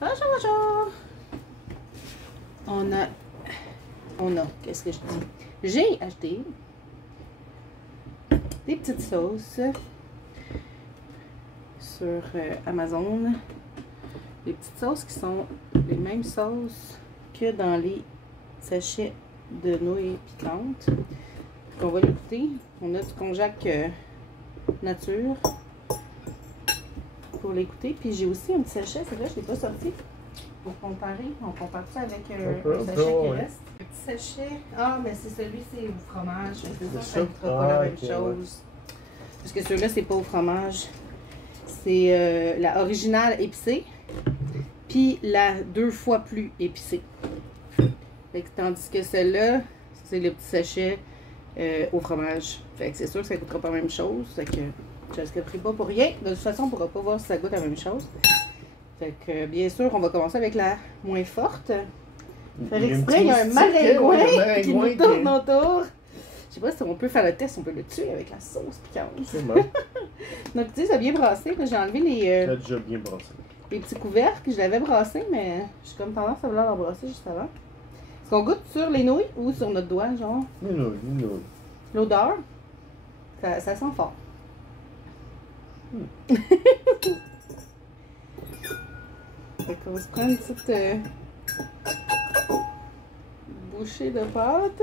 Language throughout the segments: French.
Bonjour, bonjour. Qu'est-ce que je dis? J'ai acheté des petites sauces sur Amazon. Des petites sauces qui sont les mêmes sauces que dans les sachets de nouilles piquantes. On va les goûter. On a du konjac nature pour les goûter. Puis j'ai aussi un petit sachet, c'est vrai, je ne l'ai pas sorti pour comparer. On compare ça avec le sachet qui reste. Le petit sachet, mais c'est celui, c'est au fromage. C'est ça ne goûtera pas la même chose. Parce que celui-là, c'est pas au fromage. C'est la originale épicée. Puis la 2 fois plus épicée. Fait que, tandis que celle-là, c'est le petit sachet au fromage. Fait que c'est sûr que ça ne goûtera pas la même chose. Fait que je ne le pris pas pour rien. De toute façon, on ne pourra pas voir si ça goûte la même chose. Fait que bien sûr, on va commencer avec la moins forte. Faire exprès, il y a un maringouin qui nous tourne autour. Je sais pas si on peut faire le test, on peut le tuer avec la sauce piquante. Donc tu sais, ça a bien brassé. J'ai enlevé les. Ça a déjà bien brassé. Les petits couvercles, je l'avais brassé, mais j'ai comme tendance à vouloir l'embrasser juste avant. Est-ce qu'on goûte sur les nouilles ou sur notre doigt, genre? Les nouilles. L'odeur, ça sent fort. Fait qu'on se prend une petite bouchée de pâte.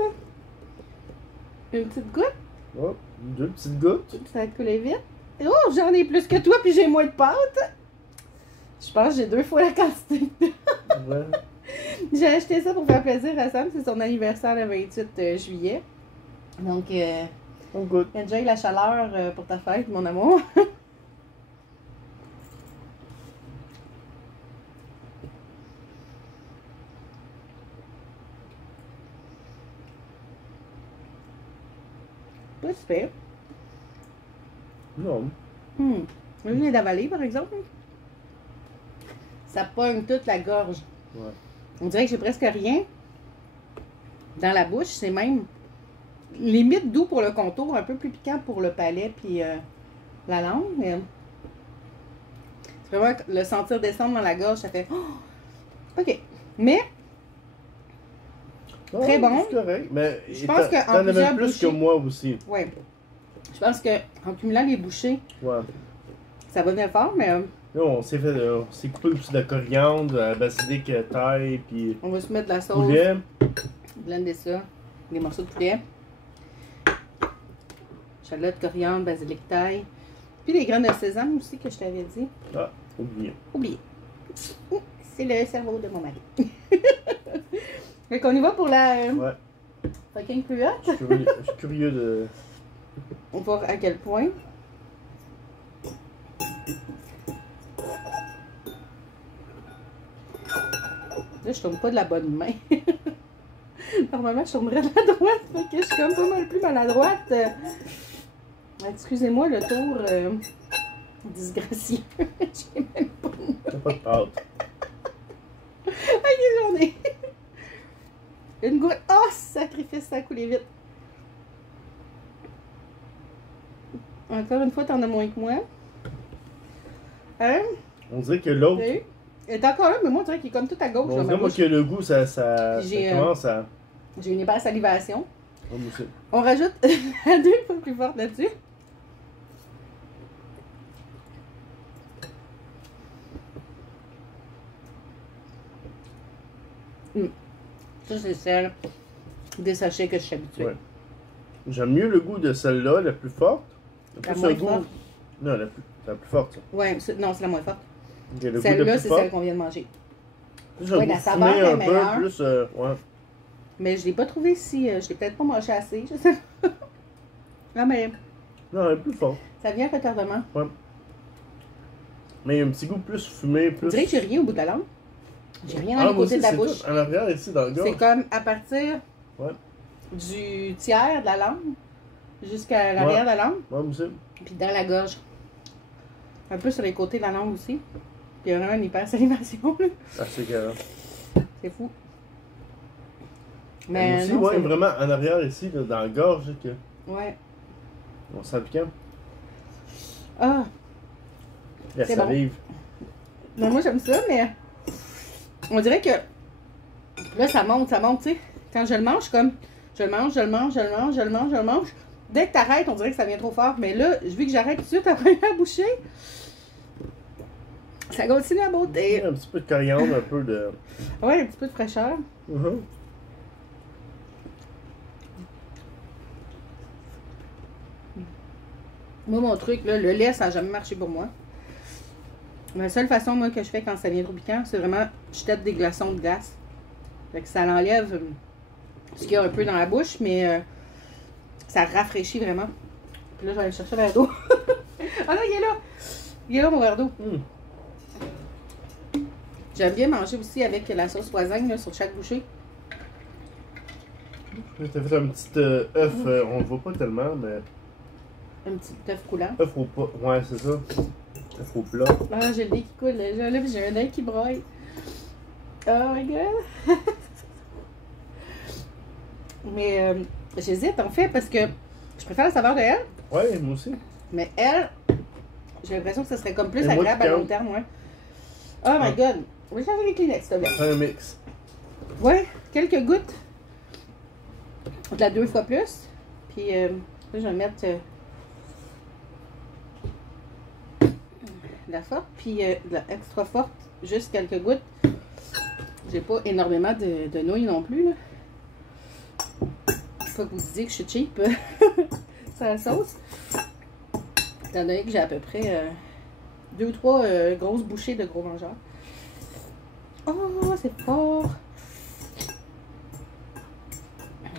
Une petite goutte. Oh, 2 petites gouttes. Ça coule vite. Oh, j'en ai plus que toi, puis j'ai moins de pâte. Je pense que j'ai 2 fois la quantité. Ouais. J'ai acheté ça pour faire plaisir à Sam. C'est son anniversaire le 28 juillet. Donc, On goûte. enjoy la chaleur pour ta fête, mon amour. Pas super. Non. Je viens d'avaler, par exemple. Ça pogne toute la gorge. Ouais. On dirait que j'ai presque rien dans la bouche. C'est même limite doux pour le contour, un peu plus piquant pour le palais puis la langue. Mais c'est vraiment le sentir descendre dans la gorge, ça fait OK. Mais très bon. C'est correct. Mais je pense qu'en t'en plusieurs avais plus bouchées, que moi aussi. Oui. Je pense qu'en cumulant les bouchées, Ouais. ça va venir fort, mais Là, on s'est coupé aussi de la coriandre, basilic, thaï, puis on va se mettre de la sauce. poulet. Blender ça. Des morceaux de poulet. Chalotte, coriandre, basilic, thaï. Puis les graines de sésame aussi que je t'avais dit. Ah, oublié. Oublié. C'est le cerveau de mon mari. Fait qu'on y va pour la Ouais. fucking culotte. Je suis curieux de... On va voir à quel point. Là, je tourne pas de la bonne main. Normalement, je tournerais de la droite. Fait que je suis comme pas mal plus maladroite. Excusez-moi le tour disgracieux. J'ai même pas de mots. T'as pas de pâte. Ok, j'en ai. Une goutte. Oh, sacrifice, ça a coulé vite. Encore une fois, t'en as moins que moi. On dirait que l'autre... Elle est encore là, mais moi, on dirait qu'il est comme tout à gauche. On dans ma dirait moi bouche. que le goût, ça commence à... J'ai une épaisse salivation. Oh, moi aussi. On rajoute la 2 fois plus forte là-dessus. Ça, c'est celle des sachets que je suis habituée. Ouais. J'aime mieux le goût de celle-là, la plus forte. La Plus moins un goût... forte. Non, la plus forte, ça. Ouais, non, c'est la moins forte. Ok, le goût Celle-là, le plus c'est fort. celle qu'on vient de manger. Plus un Ouais, goût la saveur fumé est un meilleure. peu, plus... ouais. Mais je l'ai pas trouvé si... je l'ai peut-être pas mangé assez, je sais pas. Non, mais Non, elle est plus forte. ça vient retardement. Ouais. Mais il y a un petit goût plus fumé, plus... On dirait que j'ai rien au bout de la langue. J'ai rien dans les moi côtés aussi, de la c'est bouche. tout en arrière, ici, dans le gorge. C'est comme à partir Ouais. du tiers de la langue jusqu'à l'arrière de la langue. Ouais, moi aussi. Puis dans la gorge. Un peu sur les côtés de la langue aussi. Puis il y a vraiment une hypersalivation. Ah, c'est carré. C'est fou. Mais Mais aussi, non, ouais, c'est- vraiment en arrière ici, là, dans la gorge, que Ouais. on sent piquant. Ah, La C'est bon. salive. non, moi j'aime ça, mais On dirait que là, ça monte, tu sais. Quand je le mange, comme je le mange. Dès que t'arrêtes, on dirait que ça vient trop fort. Mais là, vu que j'arrête tout de suite après la bouchée, ça continue à monter. Un petit peu de coriandre, un peu de... Ouais, un petit peu de fraîcheur. Moi, Mon truc, là, le lait, ça n'a jamais marché pour moi. La seule façon, moi, que je fais quand ça vient trop piquant, c'est vraiment, je tête des glaçons de glace. Fait que ça l'enlève ce qu'il y a un peu dans la bouche, mais ça rafraîchit vraiment. Puis là, je vais aller chercher le verre d'eau. Ah non, il est là! Il est là, mon verre d'eau. J'aime bien manger aussi avec la sauce voisin là, sur chaque bouchée. t'as fait un petit œuf, on le voit pas tellement, mais... Un petit œuf coulant. Œuf au plat, ouais, c'est ça. Œuf au plat. Ah, j'ai le nez qui coule. J'ai un œil qui broye. Oh my god! Mais j'hésite en fait parce que je préfère la saveur de elle. Ouais, moi aussi. Mais elle, j'ai l'impression que ça serait comme plus Et agréable à moi, long terme, ouais. Oh my god! On va changer les Kleenex, s'il te plaît. Fais un mix. Ouais, quelques gouttes. De la 2 fois plus. Puis là, je vais mettre de la forte, puis de la extra forte, juste quelques gouttes. J'ai pas énormément de nouilles non plus, là. Faut pas que vous disiez que je suis cheap sur la sauce. Étant donné que j'ai à peu près 2 ou 3 grosses bouchées de gros mangeurs. Oh, c'est fort!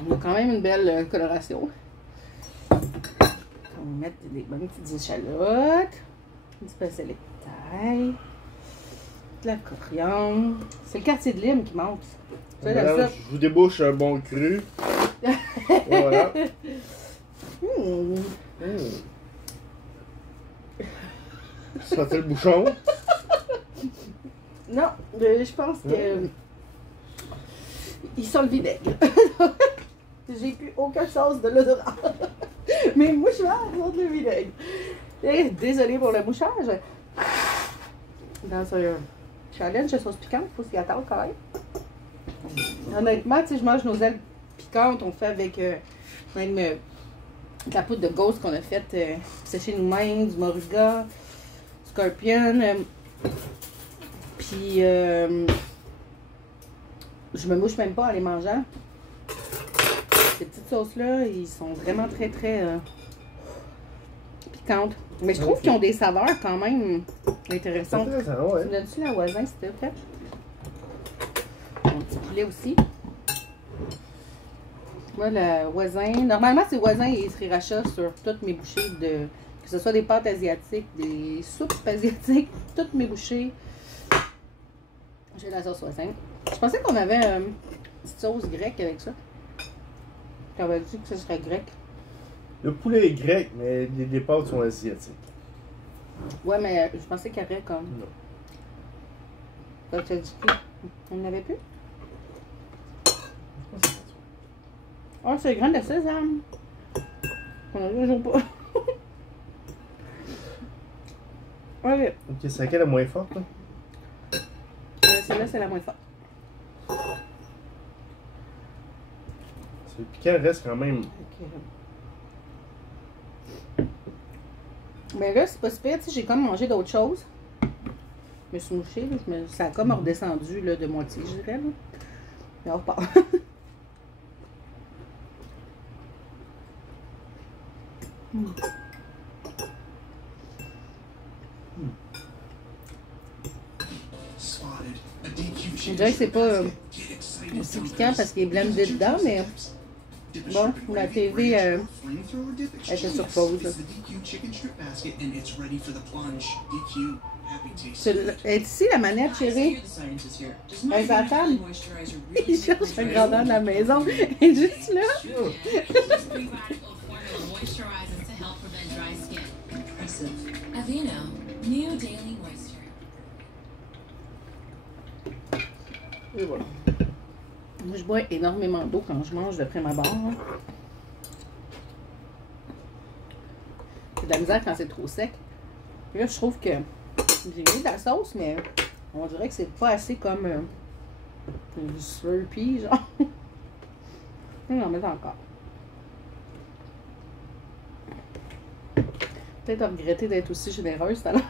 On a quand même une belle coloration. On va mettre des bonnes petites échalotes, un petit peu de taille, de la coriandre. C'est le quartier de lime qui manque. Ça, Voilà, je vous débouche un bon cru. Voilà. Ça fait le bouchon. Non, je pense que ils sont le vinaigre. J'ai plus aucun sens de l'odorat. Mes mouchoirs sont le vinaigre. Désolée pour le mouchage. Dans un challenge de sauce piquante, il faut s'y attendre quand même. Honnêtement, tu sais, je mange nos ailes piquantes. On fait avec même de la poudre de ghost qu'on a faite sécher nous-mêmes, du moringa, du scorpion. Puis, je me mouche même pas en les mangeant. Ces petites sauces-là, ils sont vraiment très, très piquantes. Mais je trouve qu'ils ont des saveurs quand même intéressantes. Intéressant, ouais. Tu me donnes-tu la voisin, s'il te plaît? Mon petit poulet aussi. Moi, le voisin. Normalement, c'est voisin et sriracha sur toutes mes bouchées de. Que ce soit des pâtes asiatiques, des soupes asiatiques, toutes mes bouchées. J'ai la sauce voisin. Je pensais qu'on avait une petite sauce grecque avec ça. Tu avais dit que ce serait grec. Le poulet est grec, mais les pâtes sont asiatiques. Ouais, mais je pensais qu'il y avait comme. Non. Donc, tu as dit plus. On n'avait plus? Oh, c'est le grain de sésame. On n'avait toujours pas. Ok. Ok, c'est laquelle la moins forte, là? Celle-là, c'est la moins forte. Le piquant reste quand même. Okay. Mais là, c'est pas super. Tu sais, j'ai comme mangé d'autres choses. Je me suis mouchée. Ça a comme redescendu là, de moitié, je dirais. Là. Mais on repart. Je dirais que c'est pas aussi piquant parce qu'il est blendé dedans, mais bon, la TV elle était sur pause. Est ici la manette, chérie? Elle est à la table? Il cherche un grandeur de la maison. Elle est juste là. Et voilà. Moi, je bois énormément d'eau quand je mange de prime abord. C'est de la misère quand c'est trop sec. Et là, je trouve que j'ai mis de la sauce, mais on dirait que c'est pas assez comme Du Slurpee, genre. On va en mettre encore. Peut-être regretter d'être aussi généreuse tout à l'heure.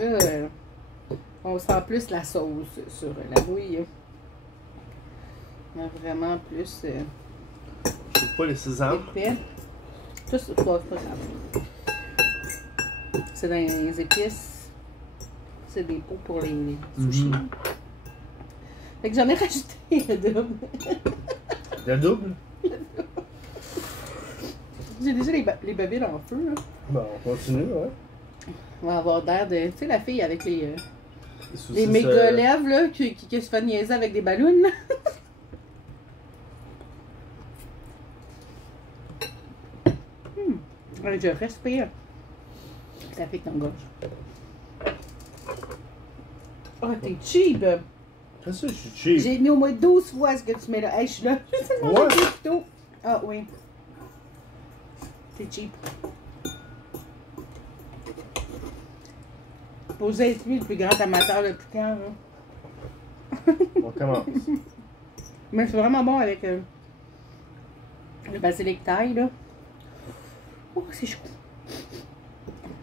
Là, on sent plus la sauce sur la bouille. On a vraiment plus. Je sais pas les sésames. Épais. Ça, c'est pas grave. C'est dans les épices. C'est des pots pour les sushis. Fait que j'en ai rajouté le double. Le double? J'ai déjà les babines en feu. Là. Bon, on continue, ouais. On va avoir l'air de. Tu sais, la fille avec les méga lèvres là, qui se fait niaiser avec des ballons. Je respire. Ça pique dans la gorge. Oh, t'es cheap! Qu'est-ce que je suis cheap? J'ai mis au moins 12 fois ce que tu mets là. Hey, je suis là. J'essaie de manger plus tôt. Ah oui. T'es cheap. Posez être lui le plus grand amateur de piquant. On commence. Mais c'est vraiment bon avec le basilic thaï là. Oh, c'est chaud.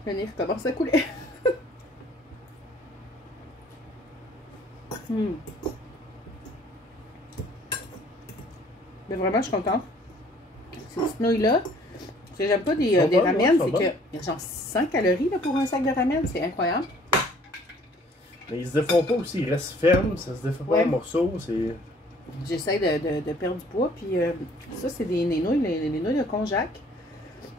Le nez commence à couler. Mais vraiment, je suis contente. Ces petites nouilles-là. Ce que j'aime pas des ramen, c'est qu'il y a genre 100 calories là, pour un sac de ramen. C'est incroyable. Mais ils se défont pas aussi, ils restent fermes, ça se défait pas en morceaux. J'essaie de perdre du poids. Puis ça, c'est des nouilles, les nouilles de konjac.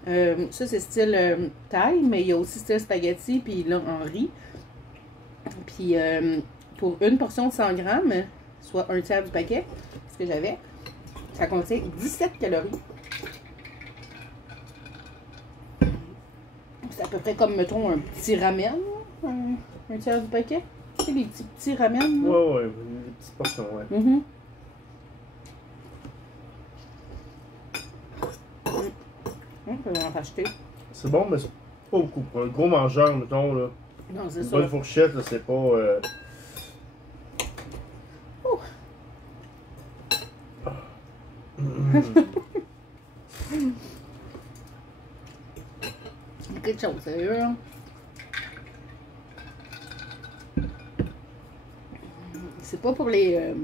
Ça, c'est style thaï, mais il y a aussi style spaghetti, puis là, en riz. Puis pour une portion de 100 grammes, soit un tiers du paquet, ce que j'avais, ça contient 17 calories. C'est à peu près comme, mettons, un petit ramen, un tiers du paquet. Tu sais, les petits ramen. Là. Ouais, des petites portions, ouais. On peut en racheter. C'est bon, mais c'est pas beaucoup. Pour un gros mangeur, mettons, là. Non, c'est ça. Une bonne fourchette, là, c'est pas. Quelque chose, sérieux, là. C'est pas pour les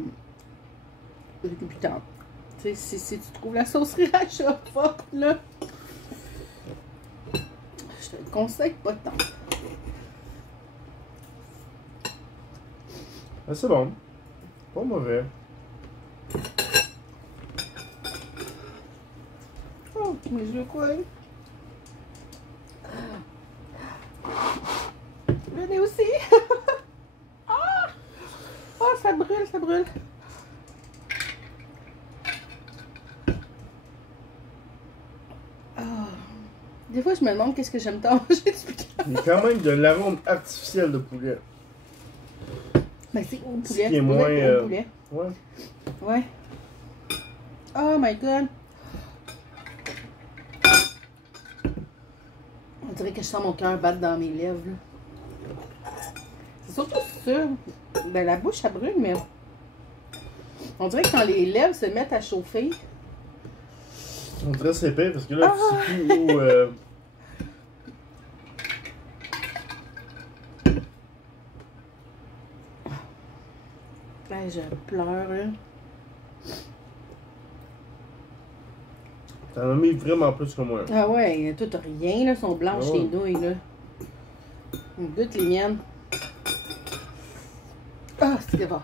débutants. Tu sais, si tu trouves la sauce sriracha forte, là, je te le conseille pas tant. Ah, c'est bon. Pas mauvais. Oh, mais je veux quoi? Le nez aussi. Ah! Oh, ça brûle, ça brûle. Oh. Des fois, je me demande qu'est-ce que j'aime tant manger du piquant. Il y a quand même de l'arôme artificiel de poulet. Ben, c'est au poulet. Ce qui est moins. Poulet. Ouais. Ouais. Oh my god. On dirait que je sens mon cœur battre dans mes lèvres. C'est surtout ça. Ben, la bouche, ça brûle, mais on dirait que quand les lèvres se mettent à chauffer. On dirait que c'est épais parce que là, c'est plus où. Ben, je pleure, là. T'en as mis vraiment plus que moi. Ah ouais, tout rien, là, sont blanches les nouilles, là. On goûte les miennes. Ah, c'est bon.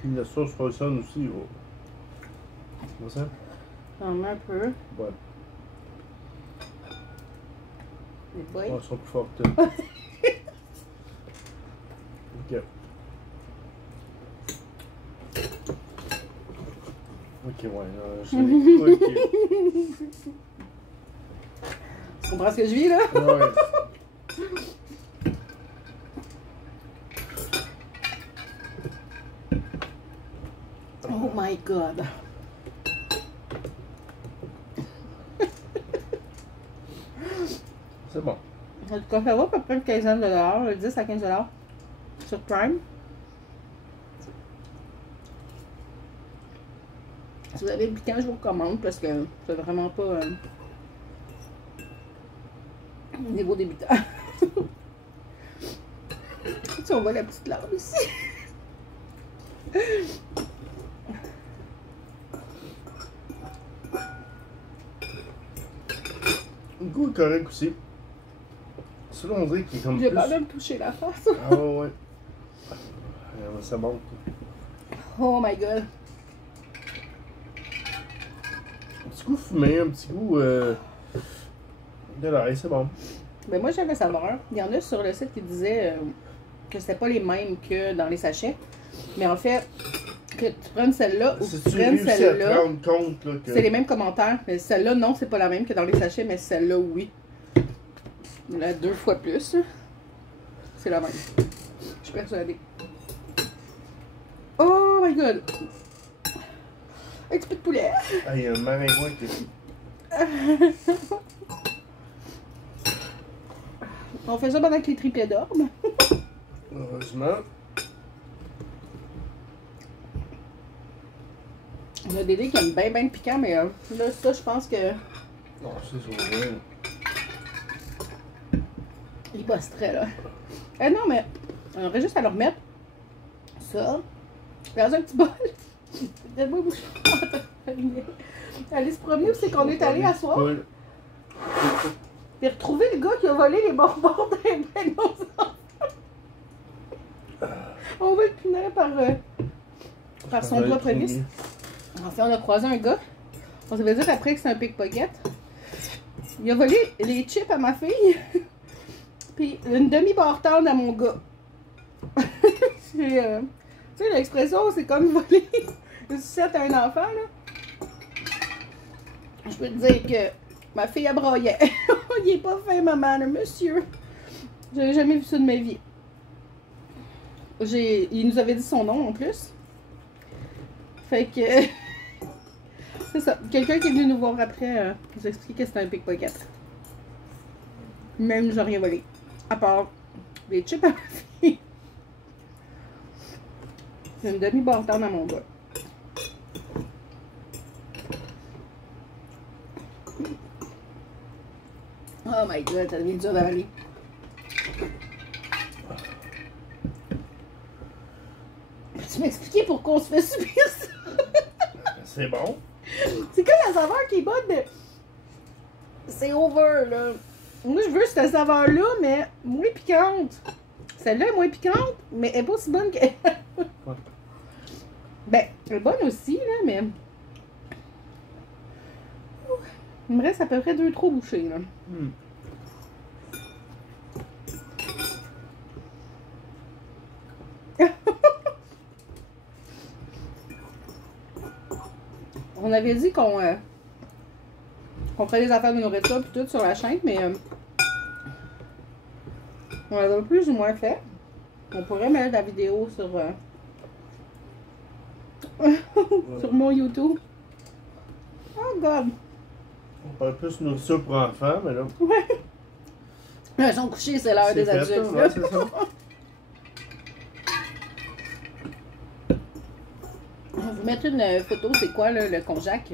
Puis la sauce Royston aussi, oh. Vois ça? J'en mets un peu. Ouais. Les boys. Oh, elles sont plus fortes. Ok. Ok, ouais. Ok. Tu comprends ce que je vis, là? Ouais. Oh Oh my god. C'est bon. En tout cas, ça va à peu près une quinzaine de dollars, 10 à 15 dollars sur Prime. Si vous avez le piquant, je vous recommande parce que c'est vraiment pas niveau débutant. Si on voit la petite larme ici. Le goût est correct aussi. Celui-là, on dirait qu'il est comme J'ai plus... pas même touché la face. Ah ouais. Ça monte. Oh my god. Un petit goût fumé, un petit goût de l'ail, c'est bon. Ben moi j'avais saveur. Il y en a sur le site qui disaient que c'était pas les mêmes que dans les sachets. Mais en fait, que tu prennes celle-là ou que tu prennes celle-là, c'est les mêmes commentaires. Mais celle-là, non, c'est pas la même que dans les sachets, mais celle-là, oui. Là, 2 fois plus. C'est la même. Je suis persuadée. Oh my god! Un petit peu de poulet. Ah, il y a un maringouin qui est... On fait ça pendant que les triplets dorment. Heureusement. On a Dédé qui aime bien le piquant, mais là, ça, je pense que... Non, c'est ça, ouais. Il bosserait, là. Eh non, mais on aurait juste à leur mettre ça dans un petit bol. Donne-moi bouche. Aller se promener où c'est qu'on est allé à soir. Et retrouver le gars qui a volé les bonbons d'un nos enfants. On va le punir par son propre vice. En fait, on a croisé un gars. On s'avait dit après que c'est un pickpocket. Il a volé les chips à ma fille. Puis une demi-bartende à mon gars. Tu sais, l'expression, c'est comme voler une sucette à un enfant, là. Je peux te dire que ma fille a braillé. Il est pas fin, maman, là, monsieur. J'avais jamais vu ça de ma vie. Il nous avait dit son nom, en plus. Fait que... c'est ça. Quelqu'un qui est venu nous voir après nous expliquer que c'était un pickpocket. Même, j'ai rien volé. À part des chips à ma fille. C'est une demi-bartende à mon gars. Oh my god, ça devient dur d'avaler. Tu m'expliquer pourquoi on se fait subir ça? C'est bon. C'est que la saveur qui est bonne, mais c'est over, là. Moi, je veux cette saveur-là, mais moins piquante. Celle-là est moins piquante, mais elle est pas aussi bonne qu'elle. Ouais. Ben, elle est bonne aussi, là, mais... Il me reste à peu près 2-3 bouchées, là. On avait dit qu'on ferait des affaires de nourriture puis tout sur la chaîne, mais on l'avait plus ou moins fait. On pourrait mettre la vidéo sur sur mon YouTube. Oh god! On parle plus de nourriture pour enfants, mais là... Ouais! Ils sont couchés, c'est l'heure des adultes. Ouais, c'est ça. Je vais vous mettre une photo, c'est quoi là, le konjac?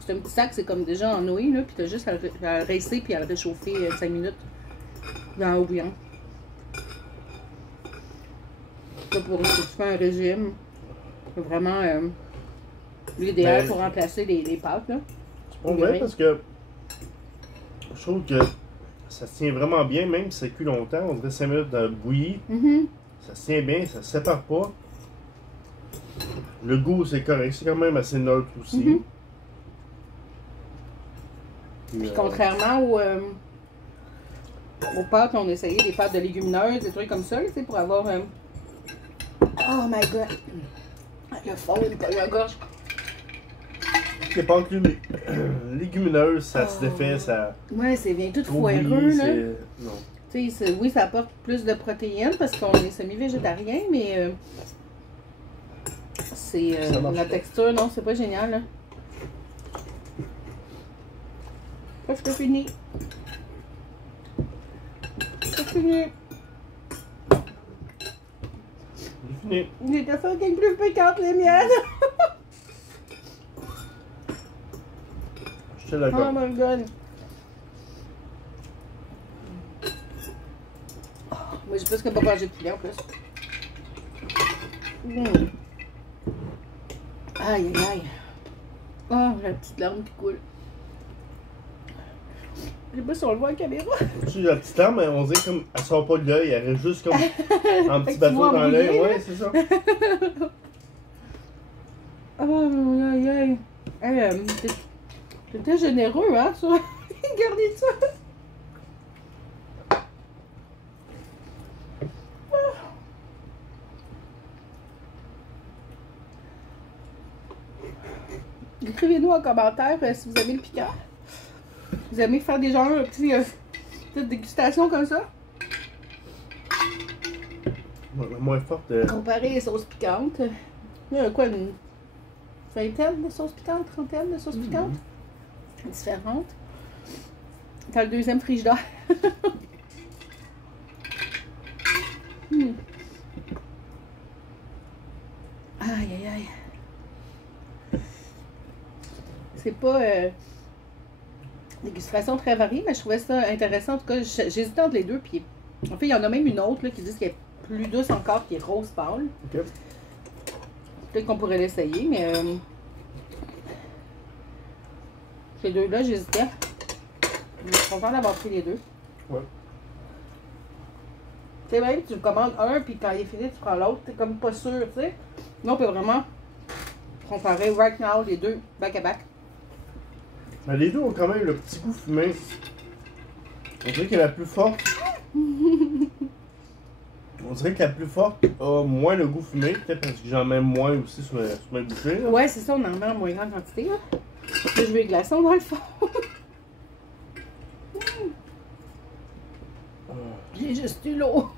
C'est un petit sac, c'est comme déjà en nouilles, là, puis t'as juste à le rincer puis à le réchauffer 5 minutes dans l'eau bouillante. Ça pour si tu fais un régime, c'est vraiment l'idéal pour remplacer les pâtes. C'est pas vrai parce que je trouve que ça se tient vraiment bien, même si ça cuit longtemps. On dirait 5 minutes de bouillie. Ça se tient bien, ça se sépare pas. Le goût, c'est correct, c'est quand même assez neutre aussi. Puis contrairement aux pâtes, on essayait des pâtes de légumineuses, des trucs comme ça, tu sais, pour avoir... Oh my god! Le fond, il me colle la gorge. Les pâtes légumineuses, ça se défait, ça... Ouais, c'est bien tout foireux, là. Non. Tu sais, oui, ça apporte plus de protéines parce qu'on est semi-végétarien, mais... c'est la texture, non, c'est pas génial. Là. Presque fini. C'est fini. Fini. Il était fucking plus piquante les miennes. Je suis d'accord. Oh my god. Oh, moi j'ai presque pas mangé de poulet en plus. Aïe aïe aïe. Oh, la petite larme qui coule. Je sais pas si on le voit à la caméra. Tu la petite larme, on dirait comme elle sort pas de l'œil, elle reste juste comme un petit bateau dans l'œil. Ouais, c'est ça. Oh aïe aïe. Hey, t'étais généreux, hein, ça. Regardez ça. Écrivez-nous en commentaire si vous aimez le piquant. Vous aimez faire des genres petites dégustations comme ça? Moins forte. Comparer les sauces piquantes. Il y a quoi, une vingtaine de sauces piquantes, trentaine de sauces piquantes? Différentes. T'as le deuxième frigidaire. Aïe aïe aïe. C'est pas dégustation très variée, mais je trouvais ça intéressant. En tout cas, j'hésitais entre les deux. Puis, en fait, il y en a même une autre là, qui dit qu'elle est plus douce encore, qui est rose pâle. Okay. Peut-être qu'on pourrait l'essayer, mais ces deux-là, j'hésitais. Je suis contente d'avoir pris les deux. Ouais. Tu sais, même, tu commandes un, puis quand il est fini, tu prends l'autre. T'es comme pas sûr, tu sais. Non, on peut vraiment comparer right now les deux, back à back. Mais les deux ont quand même le petit goût fumé. On dirait que la plus forte. On dirait que la plus forte a moins le goût fumé, peut-être parce que j'en mets moins aussi sur ma bouchée. Là. Ouais, c'est ça, on en met en moins grande quantité. Là. Je veux les glaçons dans le fond. J'ai juste eu l'eau.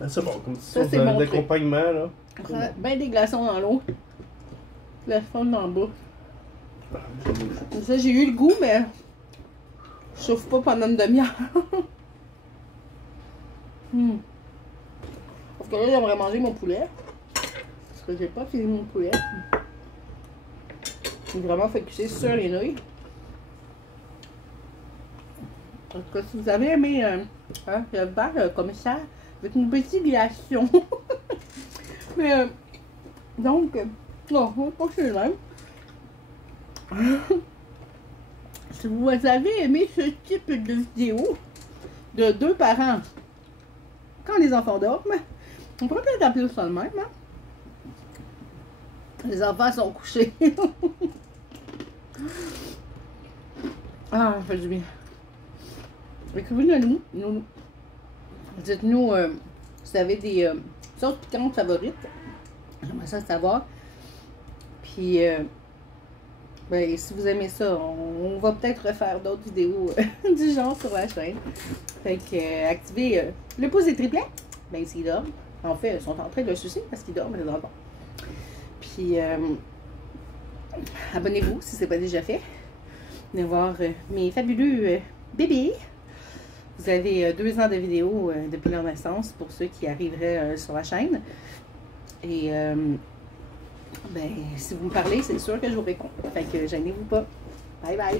Ben c'est bon, comme Ça, ça, c'est mon d'accompagnement là. Ben des glaçons dans l'eau. La forme dans le bas. Comme ça, j'ai eu le goût, mais je chauffe pas pendant une demi-heure. Parce que là, j'aimerais manger mon poulet. Parce que j'ai pas fini mon poulet. J'ai vraiment fait cuire sur les nouilles. En tout cas, si vous avez aimé le bar comme ça, avec une petite glaçon. Mais, donc, non, on va pas chez le même. Si vous avez aimé ce type de vidéo de deux parents quand les enfants dorment, on pourrait peut-être appeler ça le même, hein? Les enfants sont couchés. Ah, ça fait du bien. Écrivez-nous. Dites-nous si vous avez des sauces piquantes favorites. J'aimerais ça savoir. Puis, ben, si vous aimez ça, on va peut-être refaire d'autres vidéos du genre sur la chaîne. Fait que, activez le pouce des triplets. Ben, s'ils dorment. En fait, ils sont en train de le sucer parce qu'ils dorment, les enfants. Puis, abonnez-vous si ce n'est pas déjà fait. Venez voir mes fabuleux bébés. Vous avez 2 ans de vidéos depuis leur naissance pour ceux qui arriveraient sur la chaîne. Et ben, si vous me parlez, c'est sûr que je vous réponds. Fait que gênez-vous pas. Bye bye.